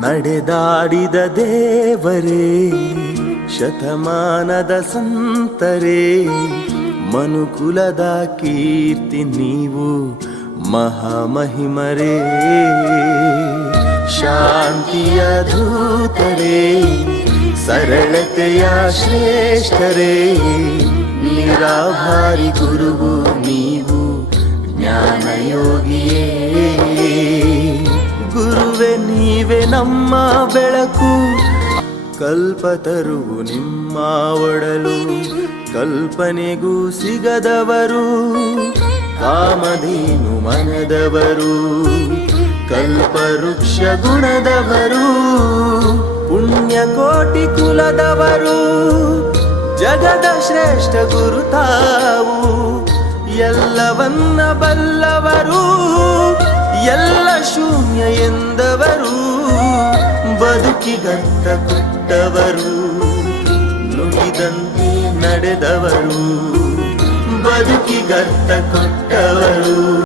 ನಡೆದಾಡಿದ ದೇವರೇ ಶತಮಾನದ ಸಂತರೇ ಮನುಕುಲದ ಕೀರ್ತಿ ನೀವು ಮಹಾಮಹಿಮರೇ ಶಾಂತಿಯ ದೂತರೇ ಸರಳತೆಯ ಶ್ರೇಷ್ಠರೇ ನಿರಾಭಾರಿ ಗುರುವು ನೀವು ಜ್ಞಾನಯೋಗಿಯೇ ಗುರುವೆ ನೀವೇ ನಮ್ಮ ಬೆಳಕು ಕಲ್ಪತರುವು ನಿಮ್ಮ ಒಡಲು ಕಲ್ಪನೆಗೂ ಸಿಗದವರು ಕಾಮಧೇನು ಮನದವರು ಕಲ್ಪವೃಕ್ಷ ಗುಣದವರು ಪುಣ್ಯಕೋಟಿ ಕುಲದವರು ಜಗದ ಶ್ರೇಷ್ಠ ಗುರು ತಾವು ಎಲ್ಲವನ್ನ ಬಲ್ಲವರು ಎಲ್ಲ ಶೂನ್ಯ ಎಂದವರು ಬದುಕಿಗರ್ಥ ಕೊಟ್ಟವರು ನುಡಿದಂತೆ ನಡೆದವರು ಬದುಕಿಗರ್ಥ ಕೊಟ್ಟವರು